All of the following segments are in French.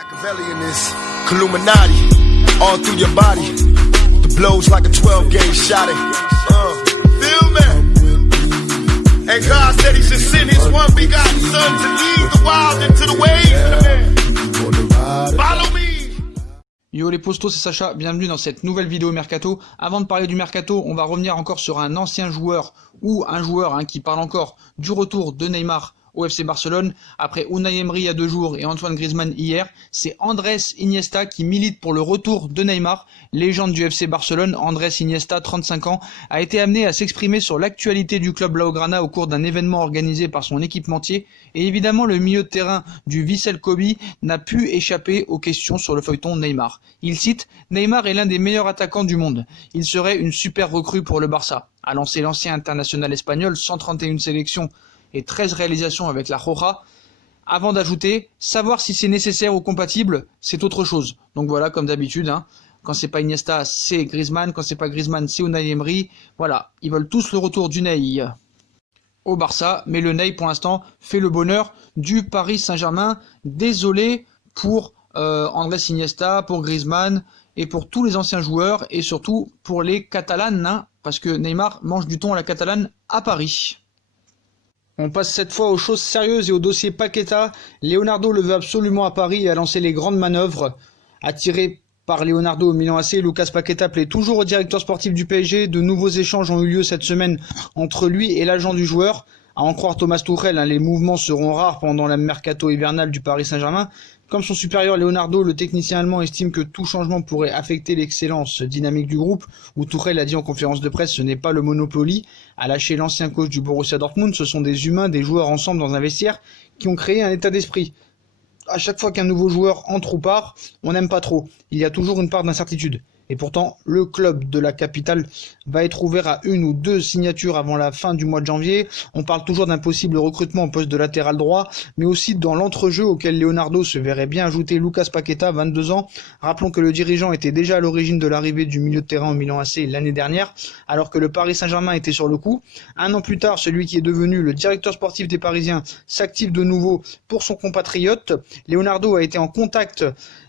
Machiavelli in this Illuminati, all through your body. The blows like a 12-gauge shot. Feel me? And God said He should send His one begotten Son to lead the wild into the ways. Follow me. Yo les postos, c'est Sacha, bienvenue dans cette nouvelle vidéo Mercato. Avant de parler du Mercato, on va revenir encore sur un ancien joueur ou un joueur qui parle encore du retour de Neymar au FC Barcelone. Après Unai Emery il y a 2 jours et Antoine Griezmann hier, c'est Andrés Iniesta qui milite pour le retour de Neymar. Légende du FC Barcelone, Andrés Iniesta, 35 ans, a été amené à s'exprimer sur l'actualité du club Blaugrana au cours d'un événement organisé par son équipementier. Et évidemment, le milieu de terrain du Vissel Kobe n'a pu échapper aux questions sur le feuilleton Neymar. Il cite « Neymar est l'un des meilleurs attaquants du monde. Il serait une super recrue pour le Barça », a lancé l'ancien international espagnol, 131 sélections et 13 réalisations avec la Roja, avant d'ajouter « Savoir si c'est nécessaire ou compatible, c'est autre chose ». Donc voilà, comme d'habitude, quand c'est pas Iniesta, c'est Griezmann, quand c'est pas Griezmann, c'est Unai Emery. Voilà, ils veulent tous le retour du Ney au Barça, mais le Ney pour l'instant fait le bonheur du Paris Saint-Germain. Désolé pour Andrés Iniesta, pour Griezmann et pour tous les anciens joueurs et surtout pour les Catalanes, parce que Neymar mange du thon à la catalane à Paris. On passe cette fois aux choses sérieuses et au dossier Paqueta. Leonardo le veut absolument à Paris et a lancé les grandes manœuvres. Attiré par Leonardo au Milan AC, Lucas Paqueta plaît toujours au directeur sportif du PSG. De nouveaux échanges ont eu lieu cette semaine entre lui et l'agent du joueur. À en croire Thomas Tuchel, les mouvements seront rares pendant la mercato hivernale du Paris Saint-Germain. Comme son supérieur Leonardo, le technicien allemand estime que tout changement pourrait affecter l'excellence dynamique du groupe, où Tuchel a dit en conférence de presse ce n'est pas le Monopoly, a lâché l'ancien coach du Borussia Dortmund, ce sont des humains, des joueurs ensemble dans un vestiaire qui ont créé un état d'esprit. À chaque fois qu'un nouveau joueur entre ou part, on n'aime pas trop, il y a toujours une part d'incertitude. Et pourtant, le club de la capitale va être ouvert à 1 ou 2 signatures avant la fin du mois de janvier. On parle toujours d'un possible recrutement au poste de latéral droit, mais aussi dans l'entrejeu auquel Leonardo se verrait bien ajouter Lucas Paqueta, 22 ans. Rappelons que le dirigeant était déjà à l'origine de l'arrivée du milieu de terrain au Milan AC l'année dernière, alors que le Paris Saint-Germain était sur le coup. 1 an plus tard, celui qui est devenu le directeur sportif des Parisiens s'active de nouveau pour son compatriote. Leonardo a été en contact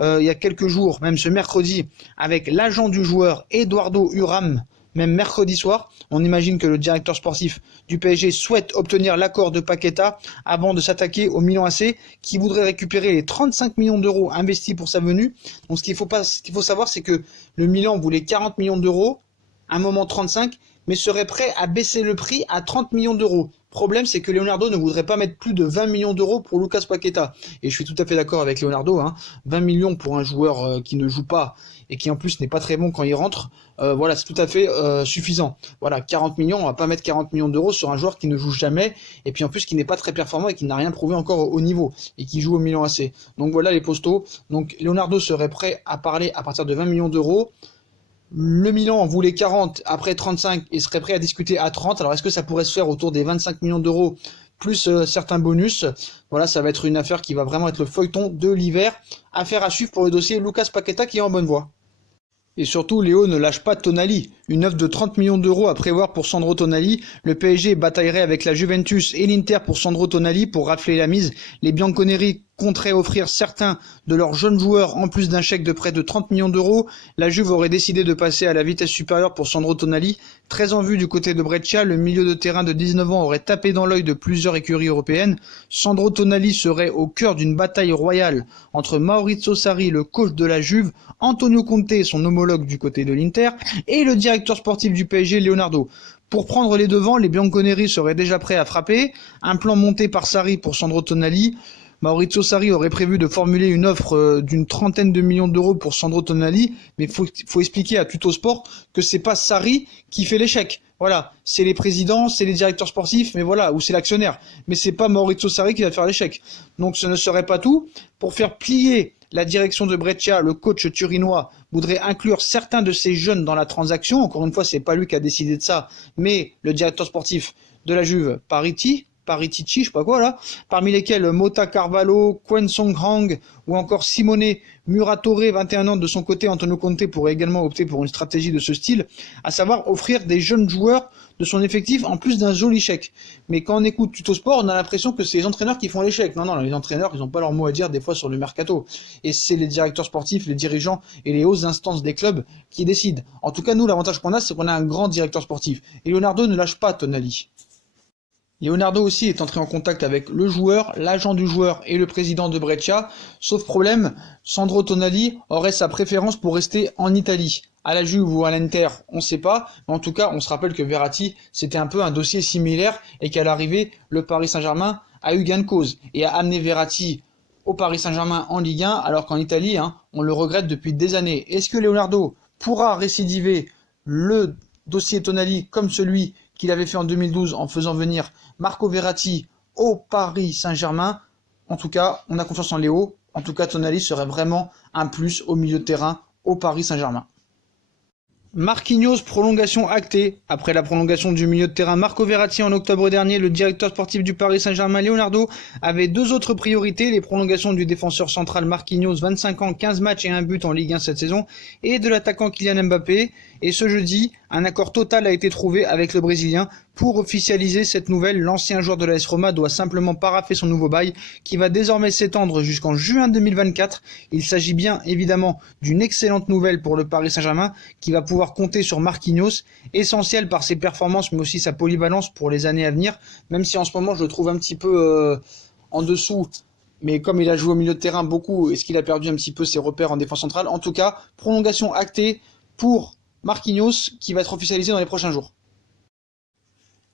il y a quelques jours, même ce mercredi, avec l'agent du joueur Eduardo Uram, même mercredi soir. On imagine que le directeur sportif du PSG souhaite obtenir l'accord de Paqueta avant de s'attaquer au Milan AC, qui voudrait récupérer les 35 millions d'euros investis pour sa venue. Donc ce qu'il faut savoir, c'est que le Milan voulait 40 millions d'euros, à un moment 35, mais serait prêt à baisser le prix à 30 millions d'euros. Problème, c'est que Leonardo ne voudrait pas mettre plus de 20 millions d'euros pour Lucas Paqueta. Et je suis tout à fait d'accord avec Leonardo, 20 millions pour un joueur qui ne joue pas et qui en plus n'est pas très bon quand il rentre, voilà, c'est tout à fait suffisant. Voilà, 40 millions, on va pas mettre 40 millions d'euros sur un joueur qui ne joue jamais et puis en plus qui n'est pas très performant et qui n'a rien prouvé encore au haut niveau et qui joue au Milan AC. Donc voilà les postos. Donc Leonardo serait prêt à parler à partir de 20 millions d'euros. Le Milan voulait 40, après 35 et serait prêt à discuter à 30. Alors est-ce que ça pourrait se faire autour des 25 millions d'euros plus certains bonus? Voilà, ça va être une affaire qui va vraiment être le feuilleton de l'hiver. Affaire à suivre pour le dossier Lucas Paqueta qui est en bonne voie. Et surtout, Léo ne lâche pas Tonali. Une offre de 30 millions d'euros à prévoir pour Sandro Tonali. Le PSG bataillerait avec la Juventus et l'Inter pour Sandro Tonali pour rafler la mise. Les Bianconeri compteraient offrir certains de leurs jeunes joueurs en plus d'un chèque de près de 30 millions d'euros. La Juve aurait décidé de passer à la vitesse supérieure pour Sandro Tonali. Très en vue du côté de Brescia, le milieu de terrain de 19 ans aurait tapé dans l'œil de plusieurs écuries européennes. Sandro Tonali serait au cœur d'une bataille royale entre Maurizio Sarri, le coach de la Juve, Antonio Conte, son homologue du côté de l'Inter, et le directeur sportif du PSG, Leonardo. Pour prendre les devants, les Bianconeri seraient déjà prêts à frapper. Un plan monté par Sarri pour Sandro Tonali. Maurizio Sarri aurait prévu de formuler une offre d'une 30aine de millions d'euros pour Sandro Tonali, mais faut expliquer à Tuttosport que c'est pas Sarri qui fait l'échec. Voilà, c'est les présidents, c'est les directeurs sportifs, mais voilà, ou c'est l'actionnaire. Mais c'est pas Maurizio Sarri qui va faire l'échec. Donc ce ne serait pas tout. Pour faire plier la direction de Brescia, le coach turinois voudrait inclure certains de ces jeunes dans la transaction. Encore une fois, c'est pas lui qui a décidé de ça, mais le directeur sportif de la Juve, Pariti, Paritici, je sais pas quoi là, parmi lesquels Mota Carvalho, Kwen Song Hang ou encore Simone Muratore, 21 ans. De son côté, Antonio Conte pourrait également opter pour une stratégie de ce style, à savoir offrir des jeunes joueurs de son effectif en plus d'un joli chèque. Mais quand on écoute Tuto Sport, on a l'impression que c'est les entraîneurs qui font les chèques. Non, les entraîneurs, ils n'ont pas leur mot à dire des fois sur le mercato. Et c'est les directeurs sportifs, les dirigeants et les hautes instances des clubs qui décident. En tout cas, nous, l'avantage qu'on a, c'est qu'on a un grand directeur sportif. Et Leonardo ne lâche pas Tonali. Leonardo aussi est entré en contact avec le joueur, l'agent du joueur et le président de Brescia. Sauf problème, Sandro Tonali aurait sa préférence pour rester en Italie. À la Juve ou à l'Inter, on ne sait pas, mais en tout cas, on se rappelle que Verratti, c'était un peu un dossier similaire et qu'à l'arrivée, le Paris Saint-Germain a eu gain de cause et a amené Verratti au Paris Saint-Germain en Ligue 1, alors qu'en Italie, on le regrette depuis des années. Est-ce que Leonardo pourra récidiver le dossier Tonali comme celui qu'il avait fait en 2012 en faisant venir Marco Verratti au Paris Saint-Germain? En tout cas, on a confiance en Léo. En tout cas, Tonali serait vraiment un plus au milieu de terrain au Paris Saint-Germain. Marquinhos, prolongation actée. Après la prolongation du milieu de terrain Marco Verratti en octobre dernier, le directeur sportif du Paris Saint-Germain, Leonardo, avait deux autres priorités, les prolongations du défenseur central Marquinhos, 25 ans, 15 matchs et 1 but en Ligue 1 cette saison, et de l'attaquant Kylian Mbappé. Et ce jeudi, un accord total a été trouvé avec le Brésilien. Pour officialiser cette nouvelle, l'ancien joueur de l'AS Roma doit simplement parapher son nouveau bail, qui va désormais s'étendre jusqu'en juin 2024. Il s'agit bien évidemment d'une excellente nouvelle pour le Paris Saint-Germain, qui va pouvoir compter sur Marquinhos, essentiel par ses performances mais aussi sa polyvalence pour les années à venir, même si en ce moment je le trouve un petit peu en dessous, mais comme il a joué au milieu de terrain beaucoup, est-ce qu'il a perdu un petit peu ses repères en défense centrale? En tout cas, prolongation actée pour Marquinhos qui va être officialisé dans les prochains jours.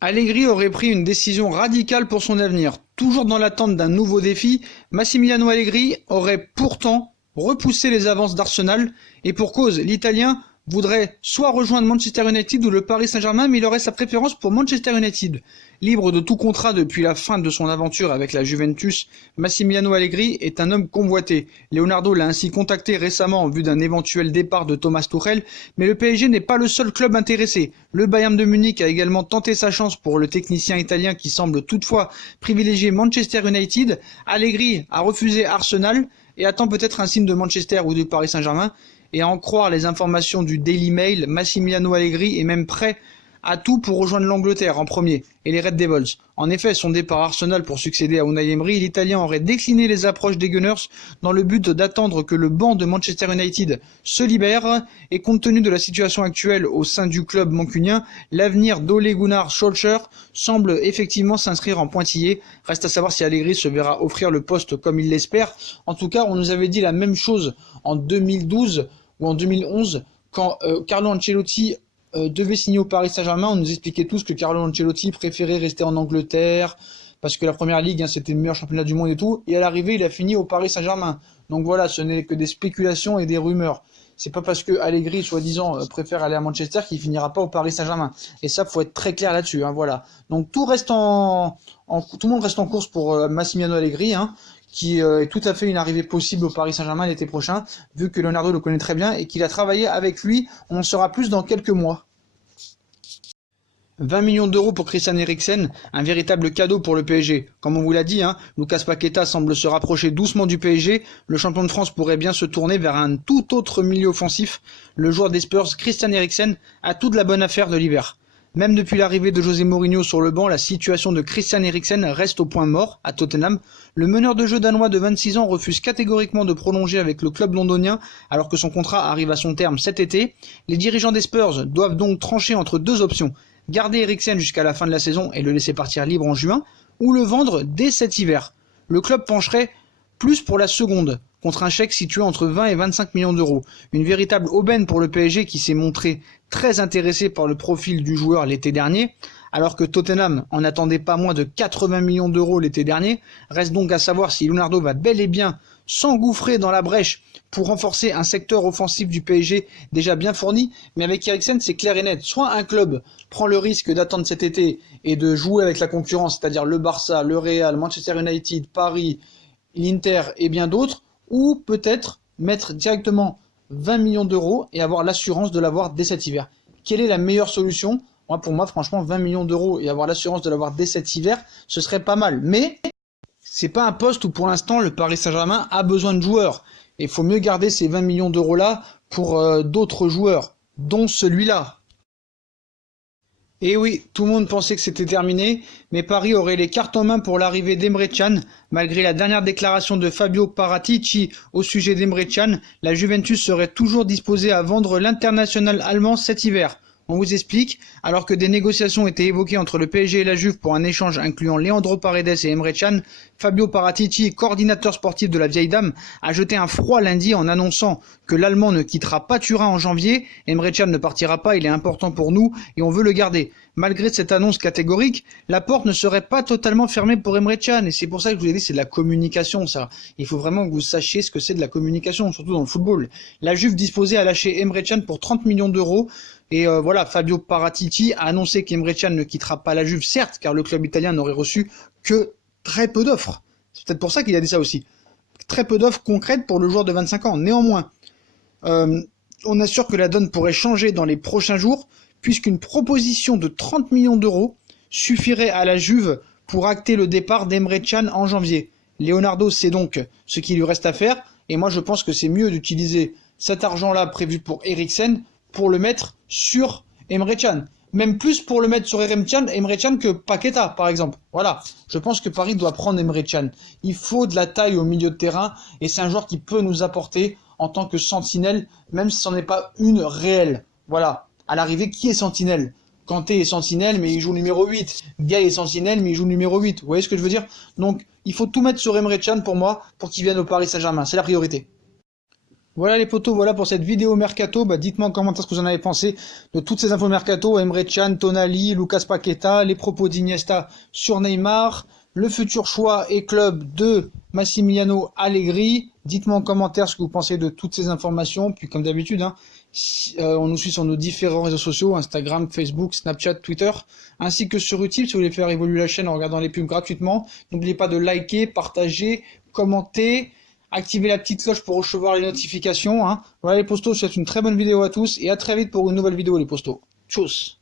Allegri aurait pris une décision radicale pour son avenir. Toujours dans l'attente d'un nouveau défi, Massimiliano Allegri aurait pourtant repoussé les avances d'Arsenal, et pour cause, l'Italien voudrait soit rejoindre Manchester United ou le Paris Saint-Germain, mais il aurait sa préférence pour Manchester United. Libre de tout contrat depuis la fin de son aventure avec la Juventus, Massimiliano Allegri est un homme convoité. Leonardo l'a ainsi contacté récemment en vue d'un éventuel départ de Thomas Tuchel, mais le PSG n'est pas le seul club intéressé. Le Bayern de Munich a également tenté sa chance pour le technicien italien qui semble toutefois privilégier Manchester United. Allegri a refusé Arsenal et attend peut-être un signe de Manchester ou du Paris Saint-Germain. Et à en croire les informations du Daily Mail, Massimiliano Allegri est même prêt à tout pour rejoindre l'Angleterre en premier et les Red Devils. En effet, son départ à Arsenal pour succéder à Unai Emery, l'Italien aurait décliné les approches des Gunners dans le but d'attendre que le banc de Manchester United se libère. Et compte tenu de la situation actuelle au sein du club mancunien, l'avenir d'Ole Gunnar Solskjaer semble effectivement s'inscrire en pointillé. Reste à savoir si Allegri se verra offrir le poste comme il l'espère. En tout cas, on nous avait dit la même chose en 2012 ou en 2011 quand Carlo Ancelotti devait signer au Paris Saint-Germain. On nous expliquait tous que Carlo Ancelotti préférait rester en Angleterre parce que la première ligue, c'était le meilleur championnat du monde et tout. Et à l'arrivée, il a fini au Paris Saint-Germain. Donc voilà, ce n'est que des spéculations et des rumeurs. C'est pas parce que Allegri, soi-disant, préfère aller à Manchester qu'il finira pas au Paris Saint-Germain. Et ça, faut être très clair là-dessus. Voilà. Donc tout le monde reste en course pour Massimiliano Allegri, qui est tout à fait une arrivée possible au Paris Saint-Germain l'été prochain, vu que Leonardo le connaît très bien et qu'il a travaillé avec lui. On en saura plus dans quelques mois. 20 millions d'euros pour Christian Eriksen, un véritable cadeau pour le PSG. Comme on vous l'a dit, Lucas Paqueta semble se rapprocher doucement du PSG. Le champion de France pourrait bien se tourner vers un tout autre milieu offensif. Le joueur des Spurs, Christian Eriksen, a toute la bonne affaire de l'hiver. Même depuis l'arrivée de José Mourinho sur le banc, la situation de Christian Eriksen reste au point mort à Tottenham. Le meneur de jeu danois de 26 ans refuse catégoriquement de prolonger avec le club londonien alors que son contrat arrive à son terme cet été. Les dirigeants des Spurs doivent donc trancher entre deux options. Garder Eriksen jusqu'à la fin de la saison et le laisser partir libre en juin, ou le vendre dès cet hiver. Le club pencherait plus pour la seconde, contre un chèque situé entre 20 et 25 millions d'euros. Une véritable aubaine pour le PSG qui s'est montré très intéressé par le profil du joueur l'été dernier, alors que Tottenham en attendait pas moins de 80 millions d'euros l'été dernier. Reste donc à savoir si Leonardo va bel et bien s'engouffrer dans la brèche pour renforcer un secteur offensif du PSG déjà bien fourni, mais avec Eriksen c'est clair et net. Soit un club prend le risque d'attendre cet été et de jouer avec la concurrence, c'est-à-dire le Barça, le Real, Manchester United, Paris, l'Inter et bien d'autres, ou peut-être mettre directement 20 millions d'euros et avoir l'assurance de l'avoir dès cet hiver. Quelle est la meilleure solution ? Pour moi, franchement, 20 millions d'euros et avoir l'assurance de l'avoir dès cet hiver, ce serait pas mal. Mais c'est pas un poste où pour l'instant le Paris Saint-Germain a besoin de joueurs. Et il faut mieux garder ces 20 millions d'euros là pour d'autres joueurs, dont celui-là. Et oui, tout le monde pensait que c'était terminé, mais Paris aurait les cartes en main pour l'arrivée d'Emre Can. Malgré la dernière déclaration de Fabio Paratici au sujet d'Emre Can, la Juventus serait toujours disposée à vendre l'international allemand cet hiver. On vous explique, alors que des négociations étaient évoquées entre le PSG et la Juve pour un échange incluant Leandro Paredes et Emre Can, Fabio Paratici, coordinateur sportif de la vieille dame, a jeté un froid lundi en annonçant que l'Allemand ne quittera pas Turin en janvier, Emre Can ne partira pas, il est important pour nous et on veut le garder. Malgré cette annonce catégorique, la porte ne serait pas totalement fermée pour Emre Can et c'est pour ça que je vous ai dit c'est de la communication ça. Il faut vraiment que vous sachiez ce que c'est de la communication, surtout dans le football. La Juve disposait à lâcher Emre Can pour 30 millions d'euros. Et voilà, Fabio Paratici a annoncé qu'Emre Can ne quittera pas la Juve, certes, car le club italien n'aurait reçu que très peu d'offres. C'est peut-être pour ça qu'il a dit ça aussi. Très peu d'offres concrètes pour le joueur de 25 ans. Néanmoins, on assure que la donne pourrait changer dans les prochains jours, puisqu'une proposition de 30 millions d'euros suffirait à la Juve pour acter le départ d'Emre Can en janvier. Leonardo sait donc ce qu'il lui reste à faire, et moi je pense que c'est mieux d'utiliser cet argent-là prévu pour Eriksen pour le mettre sur Emre Can. Même plus pour le mettre sur Emre Can que Paqueta, par exemple. Voilà. Je pense que Paris doit prendre Emre Can. Il faut de la taille au milieu de terrain, et c'est un joueur qui peut nous apporter en tant que sentinelle, même si ce n'en est pas une réelle. Voilà. À l'arrivée, qui est sentinelle? Kanté est sentinelle, mais il joue numéro 8. Gay est sentinelle, mais il joue numéro 8. Vous voyez ce que je veux dire? Donc, il faut tout mettre sur Emre Can pour moi, pour qu'il vienne au Paris Saint-Germain. C'est la priorité. Voilà les potos, voilà pour cette vidéo mercato. Dites-moi en commentaire ce que vous en avez pensé de toutes ces infos mercato. Emre Can, Tonali, Lucas Paqueta, les propos d'Iniesta sur Neymar, le futur choix et club de Massimiliano Allegri. Dites-moi en commentaire ce que vous pensez de toutes ces informations. Puis comme d'habitude, on nous suit sur nos différents réseaux sociaux, Instagram, Facebook, Snapchat, Twitter, ainsi que sur YouTube si vous voulez faire évoluer la chaîne en regardant les pubs gratuitement. N'oubliez pas de liker, partager, commenter. Activez la petite cloche pour recevoir les notifications. Voilà les postos, je vous souhaite une très bonne vidéo à tous et à très vite pour une nouvelle vidéo les postos. Tchuss.